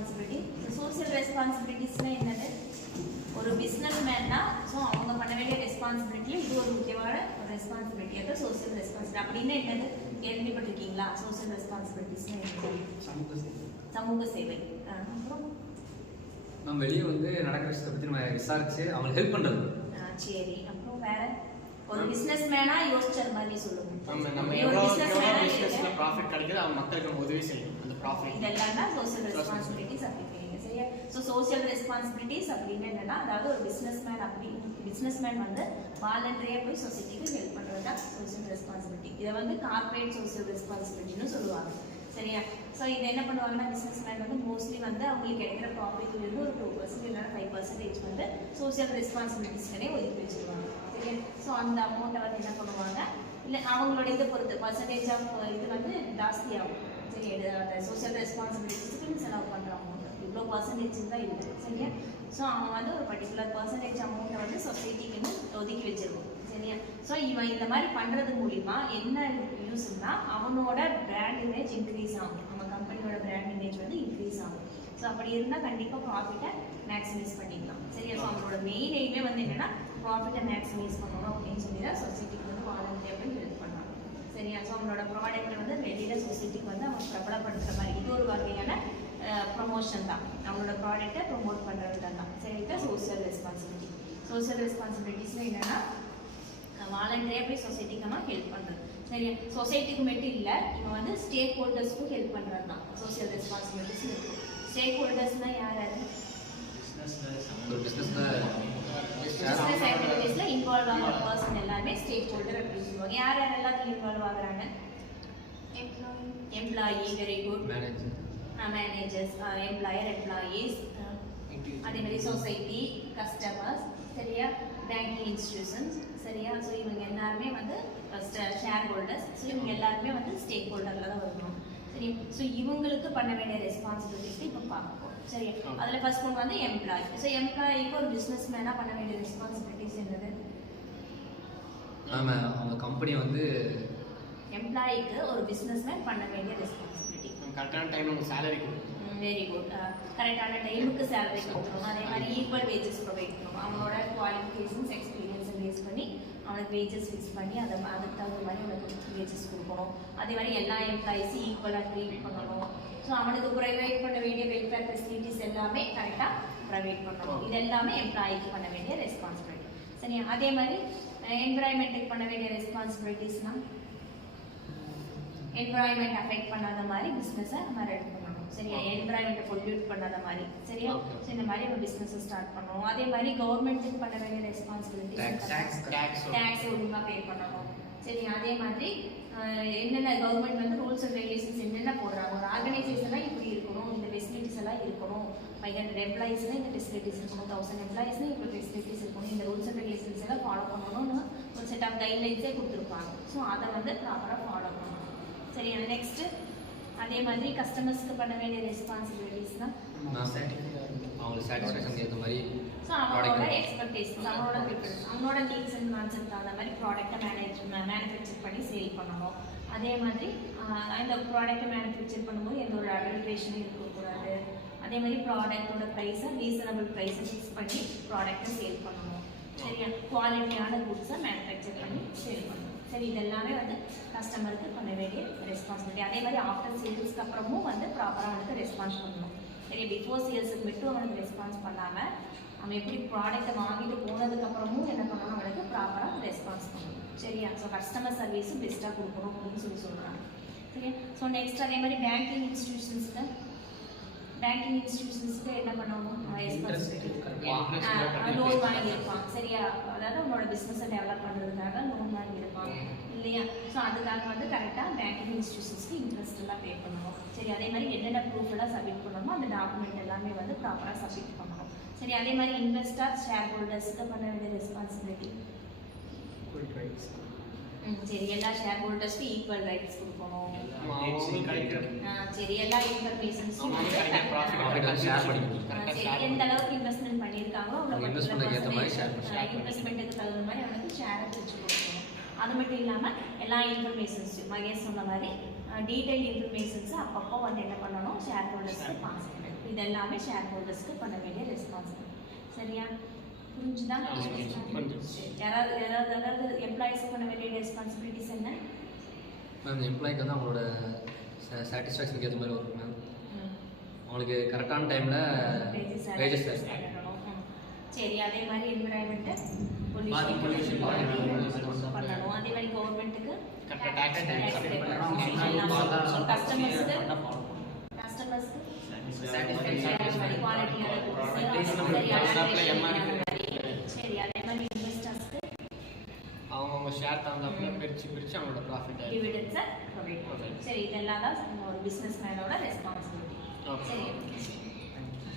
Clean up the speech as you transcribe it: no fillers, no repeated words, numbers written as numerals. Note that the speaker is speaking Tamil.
ரெஸ்பான்சிபிலிட்டி. சோசியல் ரெஸ்பான்சிபிலிட்டிஸ்னால் என்னது? ஒரு பிஸ்னஸ் மேன்னா ஸோ அவங்க பண்ண வேண்டிய ரெஸ்பான்சிபிலிட்டியில் இது ஒரு முக்கியமான ஒரு ரெஸ்பான்சிபிலிட்டி. அது சோசியல் ரெஸ்பான்சிபிலிட்டி அப்படின்னு என்னது கேள்விப்பட்டிருக்கீங்களா? சோசியல் ரெஸ்பான்சிபிலிட்டிஸ்னால் என்னது? சமூக சேவை. அப்புறம் நம்ம வெளியே வந்து நடக்கிற விஷயத்தை பற்றி நம்ம விசாரிச்சு அவங்களுக்கு ஹெல்ப் பண்ணுறது. சரி, அப்புறம் வேற ஒரு பிசினஸ் மேனா யோசிச்ச மாதிரி சொல்லுங்க. நம்ம எவ்வளவு பிசினஸ்ல ப்ராஃபிட் கிடைக்குது அவங்க மக்களுக்கு உதவி செய்யும். அந்த ப்ராஃபிட் இதெல்லாம் தான் சோஷியல் ரெஸ்பான்சிபிலிட்டிஸ் அப்படிங்கிறீங்க. சரியா? ஸோ சோஷியல் ரெஸ்பான்சிபிலிட்டிஸ் அப்படின்னு என்னன்னா, அதாவது ஒரு பிஸ்னஸ்மேன் வந்து வாலண்டரியாக போய் சொசைட்டிக்கு ஹெல்ப் பண்ணுறது தான் சோஷியல் ரெஸ்பான்சிபிலிட்டி. இதை வந்து கார்பரேட் சோஷியல் ரெஸ்பான்சிபிலிட்டின்னு சொல்லுவாங்க. சரியா? ஸோ இது என்ன பண்ணுவாங்கன்னா, பிஸ்னஸ்மேன் வந்து மோஸ்ட்லி வந்து அவங்களுக்கு கிடைக்கிற ப்ராஃபிட்லேருந்து ஒரு 2% இல்லைன்னா 5% வந்து சோஷியல் ரெஸ்பான்சிபிலிட்டிஸ்களே ஒதுக்கி வச்சுருவாங்க. சரியா? ஸோ அந்த அமௌண்ட்டை வந்து என்ன பண்ணுவாங்க, இல்லை அவங்களோட இதை பொறுத்து பர்சன்டேஜ் ஆஃப் இது வந்து ஜாஸ்தியாகும். சரி, அந்த சோஷியல் ரெஸ்பான்சிபிலிட்டிஸ்க்கு செலவு பண்ணுற அமௌண்ட் இவ்வளோ பர்சன்டேஜ் தான் இல்லை. சரியா? ஸோ அவன் வந்து ஒரு பர்டிகுலர் பர்சன்டேஜ் அமௌண்ட்டை வந்து சொசைட்டிக்குன்னு ஒதுக்கி வச்சிருவோம். சரியா? ஸோ இவன் இந்த மாதிரி பண்ணுறது மூலிமா என்ன யூஸ்னா, அவனோட பிராண்ட் இமேஜ் இன்க்ரீஸ் ஆகும். நம்ம கம்பெனியோட பிராண்ட் இமேஜ் வந்து இன்க்ரீஸ் ஆகும். ஸோ அப்படி இருந்தால் கண்டிப்பாக ப்ராஃபிட்டை மேக்ஸிமைஸ் பண்ணிக்கலாம். சரியா? ஸோ அவனோட மெயின் எய்மே வந்து என்னென்னா ப்ராஃபிட்டை மேக்ஸிமைஸ் பண்ணணும் அப்படின்னு சொல்லி தான் சொசைட்டிக்கு வந்து வாலண்டியாக போய் ஹெல்ப் பண்ணாங்க. சரியா? ஸோ அவனோட ப்ராடக்ட்டை வந்து வெளியில் சொசைட்டிக்கு வந்து அவன் பிரபலப்படுத்துகிற மாதிரி இது ஒரு வகையான ப்ரொமோஷன் தான். அவனோட ப்ராடக்ட்டை ப்ரொமோட் பண்ணுறது தான். சரிங்களா? Social responsibility. சோஷியல் ரெஸ்பான்சிபிலிட்டிஸ்னால் என்னென்னா, வாலண்டரியாக போய் சொசைட்டிக்கு நம்ம ஹெல்ப் பண்ணுறது. சரியா? சொசைட்டிக்கு மட்டும் இல்லை, இவன் வந்து ஸ்டேக் ஹோல்டர்ஸ்க்கும் ஹெல்ப் பண்ணுறது தான் சோஷியல் ரெஸ்பான்சிபிலிட்டிஸ் இருக்குது. ஸ்டேக் ஹோல்டர்ஸ்னால் யார்? யார் பிஸ்னஸ் ஆக்டிவிட்டீஸில் இன்வால்வ் ஆகிற பர்சன் எல்லாருமே ஸ்டேக் ஹோல்டர் அப்படின்னு சொல்லுவாங்க. யார் யாரெல்லாம் அதில் இன்வால்வ் ஆகுறாங்க? Employee. Very good. Managers, employer, employees, அதே மாதிரி சொசைட்டி, கஸ்டமர்ஸ். சரியா? Banking institutions. சரியா? ஸோ இவங்க எல்லாருமே வந்து ஷேர் ஹோல்டர்ஸ். ஸோ இவங்க எல்லாருமே வந்து ஸ்டேக் ஹோல்டரில் தான் வரணும். சரி, ஸோ இவங்களுக்கு பண்ண வேண்டிய ரெஸ்பான்சிபிலிட்டிஸ் இப்போ பார்ப்போம். சரி, அதில் ஃபர்ஸ்ட் ஒன் வந்து எம்ப்ளாயி. ஸோ எம்ப்ளாயிக்கு ஒரு பிஸ்னஸ் மேனாக பண்ண வேண்டிய ரெஸ்பான்சிபிலிட்டிஸ் என்னது? ஆமாம், அவங்க கம்பெனி வந்து எம்ப்ளாயிக்கு ஒரு பிஸ்னஸ் மேன் பண்ண வேண்டிய ரெஸ்பான்சிபிலிட்டி கரெக்டான டைம் உங்களுக்கு சேலரி கொடுக்கணும். Very good. கரெக்டான டைமுக்கு சேலரி கொடுக்கணும். அதே மாதிரி ஈக்குவல் வேஜஸ் ப்ரொவைட் பண்ணணும். அவனோட குவாலிஃபிகேஷன்ஸ் எக்ஸ்பீரியன்ஸை பேஸ் பண்ணி அவனுக்கு வேஜஸ் ஃபிக்ஸ் பண்ணி அதுக்கு தகுந்த மாதிரி அவனுக்கு வேஜஸ் கொடுக்கணும். அதே மாதிரி எல்லா எம்ப்ளாயிஸும் ஈக்குவலாக ட்ரீட் பண்ணணும். ஸோ அவனுக்கு ப்ரொவைட் பண்ண வேண்டிய வெல்ஃபேர் ஃபெசிலிட்டிஸ் எல்லாமே கரெக்டாக ப்ரொவைட் பண்ணணும். இது எல்லாமே எம்ப்ளாயிக்கு பண்ண வேண்டிய ரெஸ்பான்சிபிலிட்டி. சரியா? அதே மாதிரி என்விரான்மெண்ட்டுக்கு பண்ண வேண்டிய ரெஸ்பான்சிபிலிட்டிஸ்னால் என்விரான்மெண்ட் அஃபெக்ட் பண்ணாத மாதிரி பிஸ்னஸை நம்ம ரன் பண்ணணும். சரியா? என்விரான்மெண்ட்டை பொல்யூட் பண்ணாத மாதிரி. சரியா? ஸோ இந்த மாதிரி நம்ம பிஸ்னஸை ஸ்டார்ட் பண்ணணும். அதே மாதிரி கவர்மெண்ட்டுக்கு பண்ண வேண்டிய ரெஸ்பான்சிபிலிட்டிஸ் டேக்ஸ் ஒழுங்காக பே பண்ணணும். சரி, அதே மாதிரி என்னென்ன கவர்மெண்ட் வந்து ரூல்ஸ் அண்ட் ரெகுலேஷன்ஸ் என்னென்ன போடுறாங்க, ஒரு ஆர்கனைசேஷனாக இப்படி இருக்கணும், இந்த ஃபெசிலிட்டிஸ் எல்லாம் இருக்கணும், 500 எம்ப்ளாயிஸ்னால் இந்த ஃபெசிலிட்டிஸ் இருக்கணும், 1000 எம்ப்ளாயிஸ்னால் இப்போ ஃபெசிலிட்டிஸ் இருக்கணும், இந்த ரூல்ஸ் அண்ட் ரெகுலேஷன்ஸ் எல்லாம் ஃபாலோ பண்ணணும்னு ஒரு செட் ஆஃப் கைட்லைன்ஸே கொடுத்துருப்பாங்க. ஸோ அதை வந்து ப்ராப்பராக ஃபாலோ பண்ணணும். சரியா? நெக்ஸ்ட்டு அதே மாதிரி கஸ்டமர்ஸ்க்கு பண்ண வேண்டிய ரெஸ்பான்சிபிலிட்டிஸ்னால் அவங்களுக்கு சாட்டிஸ்ஃபேக்ஷன் ஏற்ற மாதிரி ஸோ அவங்களோட எக்ஸ்பெக்டேஷன்ஸ், அவங்களோட நீட்ஸ் அண்ட் கான்செப்ட் அந்த மாதிரி ப்ராடக்டை மேனுஃபேக்சர் பண்ணி சேல் பண்ணணும். அதே மாதிரி இந்த ப்ராடக்டை மேனுஃபேக்சர் பண்ணும்போது எந்த ஒரு அடல்ட்ரேஷனும் இருக்கக்கூடாது. அதே மாதிரி ப்ராடக்டோட ப்ரைஸை ரீசனபிள் ப்ரைஸை ஃபிக்ஸ் பண்ணி ப்ராடக்டை சேல் பண்ணணும். சரியா? குவாலிட்டியான குட்ஸை மேனுஃபேக்சர் பண்ணி சேல் பண்ணணும். சரி, இதெல்லாமே வந்து கஸ்டமருக்கு பண்ண வேண்டிய ரெஸ்பான்சிபிலிட்டி. அதே மாதிரி ஆஃப்டர் சேல்ஸ்க்கு அப்புறமும் வந்து ப்ராப்பராக அவனுக்கு ரெஸ்பான்ஸ் பண்ணணும். சரி, பிஃபோர் சேல்ஸுக்கு மட்டும் அவனுக்கு ரெஸ்பான்ஸ் பண்ணாமல் அவன் எப்படி ப்ராடக்ட்டை வாங்கிட்டு போனதுக்கப்புறமும் என்ன பண்ணணும், அவனுக்கு ப்ராப்பராக ரெஸ்பான்ஸ் பண்ணணும். சரியா? ஸோ கஸ்டமர் சர்வீஸும் பெஸ்ட்டாக கொடுக்கணும் அப்படின்னு சொல்கிறாங்க. சரியா? ஸோ நெக்ஸ்ட் அதே மாதிரி பேங்கிங் இன்ஸ்டிடியூஷன்ஸுக்கு என்ன பண்ணணும், லோன் வாங்கியிருப்பான். சரியா? அதாவது அவனோட பிஸ்னஸை டெவலப் பண்ணுறதுக்காக லோன் வாங்கியிருப்பான் இல்லையா? ஸோ அதுக்காக வந்து கரெக்டாக பேங்கிங் இன்ஸ்டிடியூஷன்ஸ்க்கு இன்ட்ரெஸ்ட் எல்லாம் பே பண்ணணும். சரி, அதே மாதிரி என்னென்ன ப்ரூஃப் எல்லாம் சப்மிட் பண்ணணுமோ அந்த டாக்குமெண்ட் எல்லாமே வந்து ப்ராப்பராக சப்மிட் பண்ணணும். சரி, அதே மாதிரி இன்வெஸ்டர்ஸ், ஷேர் ஹோல்டர்ஸ்க்கு பண்ண வேண்டிய ரெஸ்பான்சிபிலிட்டி. சரி, எல்லா ஷேர் ஹோல்டர்ஸ்க்கும் ஈக்குவல் ரைட்ஸ் கொடுக்கணும். சரி, எல்லா இன்ஃபர்மேஷன்ஸும் எந்த அளவுக்கு இன்வெஸ்ட்மெண்ட் பண்ணியிருக்காங்களோ இன்வெஸ்ட்மெண்ட்டுக்கு தகுந்த மாதிரி அவனுக்கு ஷேரை பிரிச்சு கொடுக்கணும். அது மட்டும் இல்லாமல் எல்லா இன்ஃபர்மேஷன்ஸும் மகேஷ் சொன்ன மாதிரி டீட்டெயில் இன்ஃபர்மேஷன்ஸை அப்பப்போ வந்து என்ன பண்ணணும், ஷேர் ஹோல்டர்ஸ்க்கு பாஸ் பண்ணணும். இது எல்லாமே ஷேர் ஹோல்டர்ஸ்க்கு பண்ண வேண்டிய ரெஸ்பான்சிபிலிட்டி. சரியா? புரிஞ்சுதா? யாராவது எம்ப்ளாயிஸ்க்கு பண்ண வேண்டிய ரெஸ்பான்சிபிலிட்டிஸ் என்ன? மேம் எம்ப்ளாய்க்கு வந்து அவங்களோட சாட்டிஸ்ஃபேக்ஷனுக்கு ஏற்ற மாதிரி வரும் மேம். அவங்களுக்கு கரெக்டான டைமில் வேஜஸ் பண்ணணும். சரி, அதே மாதிரி என்விரான்மெண்ட்டு pollution பண்ணணும். அதே மாதிரி கவர்மெண்ட்டுக்கு கரெக்டாக டாக்ஸ் கஸ்டமர்ஸ்க்கு சரி, அதே மாதிரி இன்வெஸ்டர்ஸ்க்கு அவங்க ஷேர் தகுந்தாப்புல பிரித்து அவங்களோட ப்ராஃபிட் டிவிடெண்ட்ஸை ப்ரொவைட் பண்ணணும். சரி, இதெல்லாம் தான் ஒரு பிஸ்னஸ் மேனோட ரெஸ்பான்சிபிலிட்டி. Okay. சரி.